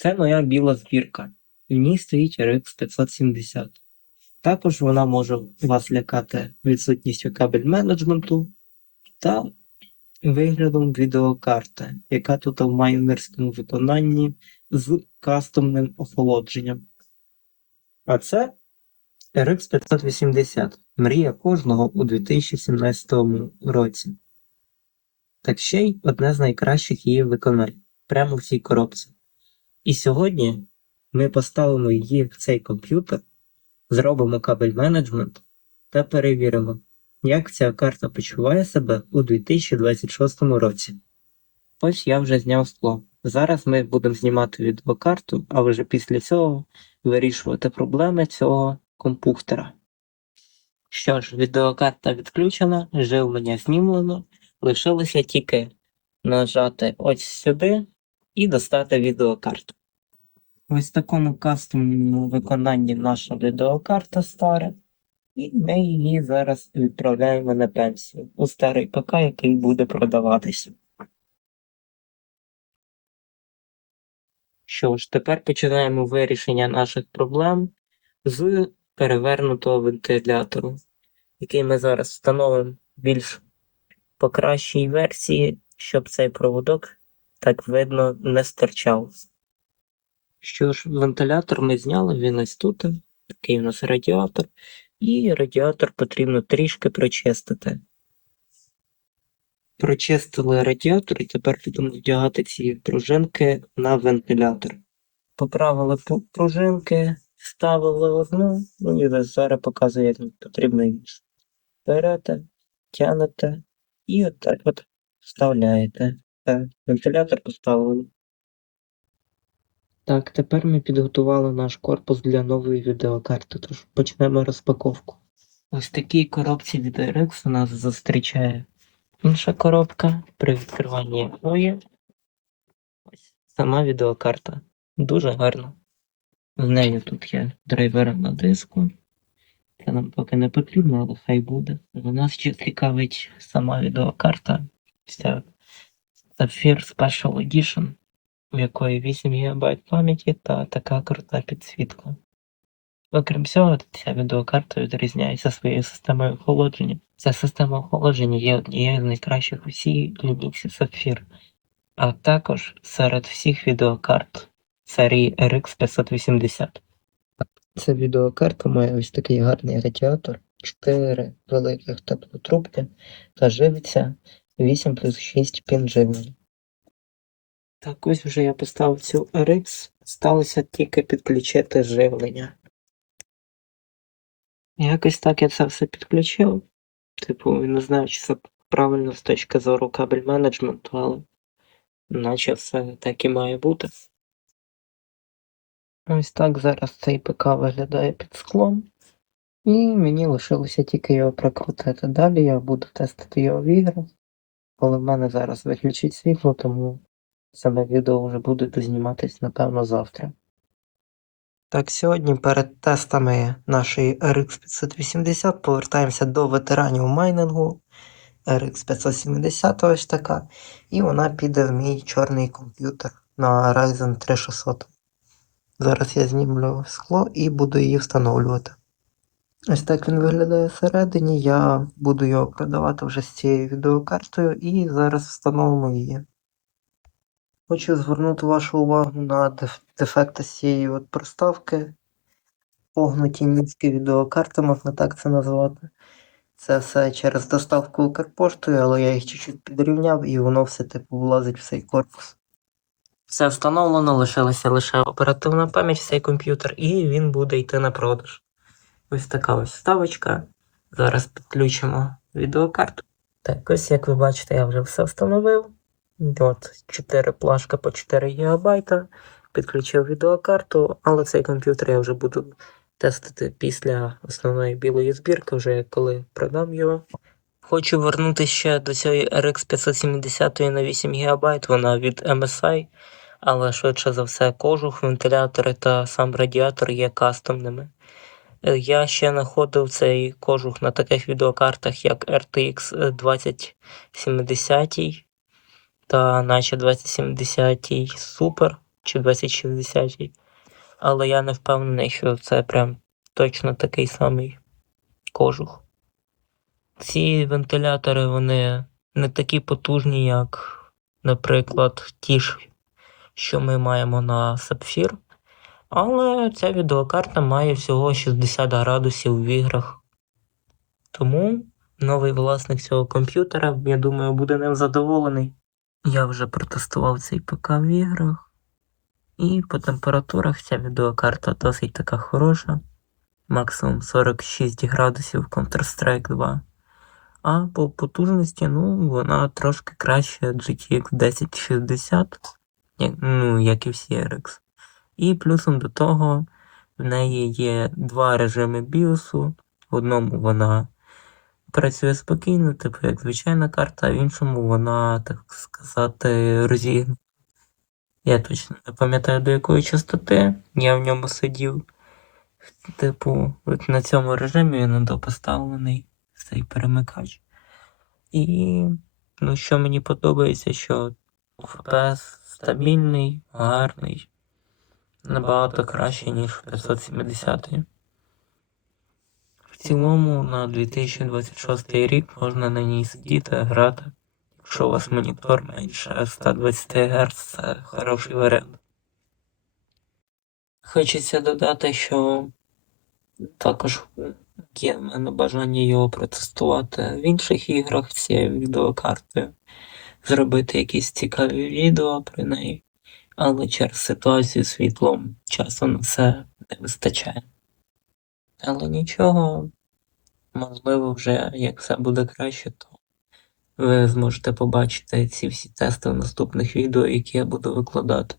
Це моя біла збірка. В ній стоїть RX 570. Також вона може вас лякати відсутністю кабель менеджменту та виглядом відеокарти, яка тут в майнерському виконанні з кастомним охолодженням. А це RX 580. Мрія кожного у 2017 році. Так ще й одне з найкращих її виконань прямо в цій коробці. І сьогодні ми поставимо її в цей комп'ютер, зробимо кабель менеджмент та перевіримо, як ця карта почуває себе у 2026 році. Ось я вже зняв скло. Зараз ми будемо знімати відеокарту, а вже після цього вирішувати проблеми цього компухтера. Що ж, відеокарта відключена, живлення знімлено, лишилося тільки нажати ось сюди і достати відеокарту. Ось в такому кастомному виконанні наша відеокарта стара, і ми її зараз відправляємо на пенсію у старий ПК, який буде продаватися. Що ж, тепер починаємо вирішення наших проблем з перевернутого вентилятору, який ми зараз встановимо більш по кращій версії, щоб цей проводок так видно не стирчав. Що ж, вентилятор ми зняли, він ось тут, такий у нас радіатор, і радіатор потрібно трішки прочистити. Прочистили радіатор і тепер будемо вдягати ці пружинки на вентилятор. Поправили пружинки, вставили одну, ну і зараз показую, як потрібно іншу. Берете, тянете і отак от вставляєте. Так, вентилятор поставили. Так, тепер ми підготували наш корпус для нової відеокарти, тож почнемо розпаковку. Ось такій коробці від RX у нас зустрічає інша коробка при відкриванні якої ось сама відеокарта. Дуже гарна. В неї тут є драйвер на диску. Це нам поки не потрібно, але хай буде. У нас ще цікавить сама відеокарта. Ця Sapphire Special Edition, в якої 8 ГБ пам'яті та така крута підсвітка. Окрім цього, ця відеокарта відрізняється своєю системою охолодження. Ця система охолодження є однією з найкращих у всій лінійці Sapphire, а також серед всіх відеокарт серії RX 580. Ця відеокарта має ось такий гарний радіатор, 4 великих теплотрубки та живиться 8 плюс 6 пін живлення. Так, ось вже я поставив цю RX, сталося тільки підключити живлення. Якось так я це все підключив. Типу, не знаю, чи це правильно з точки зору кабель менеджменту, але наче все так і має бути. Ось так зараз цей ПК виглядає під склом. І мені лишилося тільки його прикрутити. Далі я буду тестити його в іграх. Але в мене зараз виключить світло, тому саме відео вже буде дозніматись, напевно, завтра. Так, сьогодні перед тестами нашої RX 580 повертаємося до ветеранів майнингу. RX 570 ось така. І вона піде в мій чорний комп'ютер на Ryzen 3600. Зараз я знімлю скло і буду її встановлювати. Ось так він виглядає всередині. Я буду його продавати вже з цією відеокартою і зараз встановимо її. Хочу звернути вашу увагу на деф- дефекти з цієї от проставки. Погнуті низькі відеокарти, можна так це назвати. Це все через доставку Укрпоштою, але я їх чуть-чуть підрівняв і воно все типу влазить в цей корпус. Все встановлено, лишилася лише оперативна пам'ять в цей комп'ютер, і він буде йти на продаж. Ось така ось вставочка. Зараз підключимо відеокарту. Так, ось як ви бачите, я вже все встановив. От 4 плашка по 4 ГБ. Підключив відеокарту, але цей комп'ютер я вже буду тестити після основної білої збірки, вже коли продам його. Хочу вернутися ще до цієї RX 570 на 8 ГБ, вона від MSI, але швидше за все кожух, вентилятори та сам радіатор є кастомними. Е, Я ще знаходив цей кожух на таких відеокартах, як RTX 2070 та наче 2070 Super. чи 2060. Але я не впевнений, що це прям точно такий самий кожух. Ці вентилятори вони не такі потужні, як, наприклад, ті ж, що ми маємо на Sapphire. Але ця відеокарта має всього 60 градусів в іграх. Тому новий власник цього комп'ютера, я думаю, буде ним задоволений. Я вже протестував цей ПК в іграх. І по температурах ця відеокарта досить така хороша. Максимум 46 градусів Counter-Strike 2. А по потужності, ну, вона трошки краще GTX 1060, як, ну, як і всі RX. І плюсом до того в неї є два режими BIOS. В одному вона працює спокійно, типу як звичайна карта, а в іншому вона, так сказати, розігнана. Я точно не пам'ятаю до якої частоти я в ньому сидів. Типу, от на цьому режимі він недопоставлений цей перемикач. І ну, що мені подобається, що FPS стабільний, гарний, набагато краще, ніж 570. Цілому на 2026 рік можна на ній сидіти, грати. Якщо у вас монітор менше 120 Гц, це хороший варіант. Хочеться додати, що також є в мене бажання його протестувати в інших іграх цією відеокартою, зробити якісь цікаві відео про неї, але через ситуацію з світлом часу на це не вистачає. Але нічого, можливо, вже як все буде краще, то ви зможете побачити ці всі тести в наступних відео, які я буду викладати.